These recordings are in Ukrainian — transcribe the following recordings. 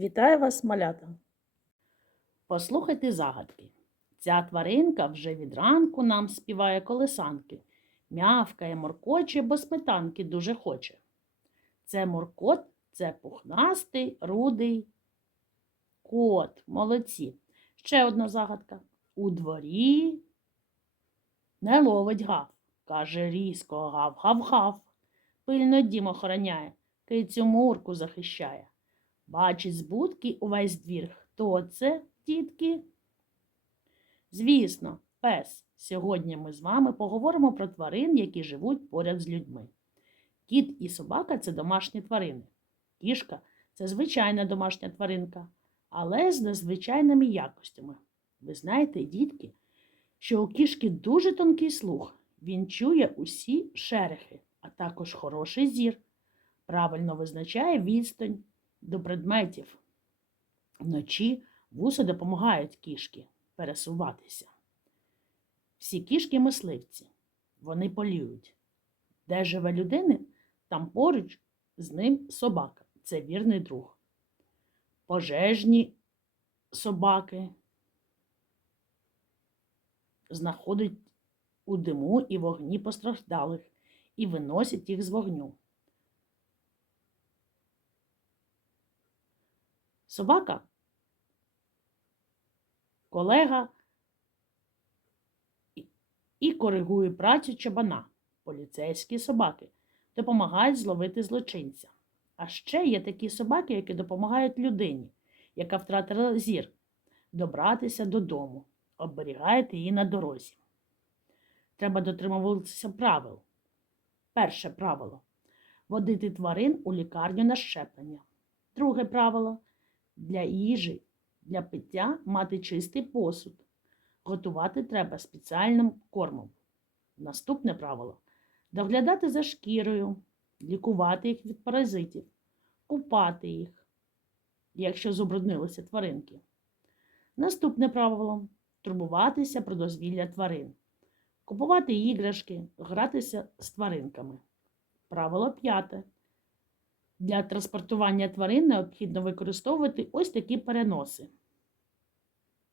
Вітаю вас, малята! Послухайте загадки. Ця тваринка вже від ранку нам співає колесанки, мявкає, моркоче, бо сметанки дуже хоче. Це моркот, це пухнастий, рудий кот. Молодці. Ще одна загадка. У дворі не ловить гав. Каже різко гав-гав-гав. Пильно дім охороняє, кицю мурку захищає. Бачить з будки увесь двір. Хто це, дітки? Звісно, пес. Сьогодні ми з вами поговоримо про тварин, які живуть поряд з людьми. Кіт і собака це домашні тварини. Кішка це звичайна домашня тваринка, але з незвичайними якостями. Ви знаєте, дітки, що у кішки дуже тонкий слух. Він чує усі шерехи, а також хороший зір. Правильно визначає відстань до предметів. Вночі вуса допомагають кішки пересуватися. Всі кішки мисливці, вони полюють. Де живе людина, там поруч з ним собака. Це вірний друг. Пожежні собаки знаходять у диму і вогні постраждалих і виносять їх з вогню. Собака колега і- коригує працю чабана. Поліцейські собаки допомагають зловити злочинця. А ще є такі собаки, які допомагають людині, яка втратила зір, добратися додому, оберігають її на дорозі. Треба дотримуватися правил. Перше правило водити тварин у лікарню на щеплення. Друге правило для їжі, для пиття мати чистий посуд. Готувати треба спеціальним кормом. Наступне правило доглядати за шкірою, лікувати їх від паразитів, купати їх, якщо забруднилися тваринки. Наступне правило турбуватися про дозвілля тварин, купувати іграшки, гратися з тваринками. Правило п'яте. Для транспортування тварин необхідно використовувати ось такі переноси.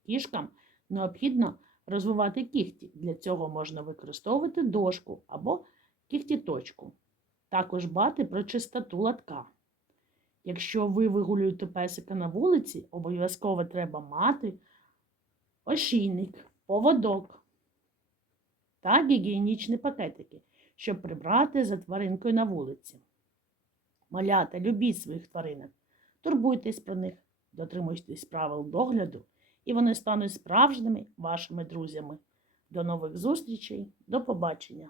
Кішкам необхідно розвивати кігті. Для цього можна використовувати дошку або кігтіточку. Також дбати про чистоту латка. Якщо ви вигулюєте песика на вулиці, обов'язково треба мати ошійник, поводок та гігієнічні пакетики, щоб прибрати за тваринкою на вулиці. Малята, любіть своїх тваринок, турбуйтесь про них, дотримуйтесь правил догляду, і вони стануть справжніми вашими друзями. До нових зустрічей, до побачення!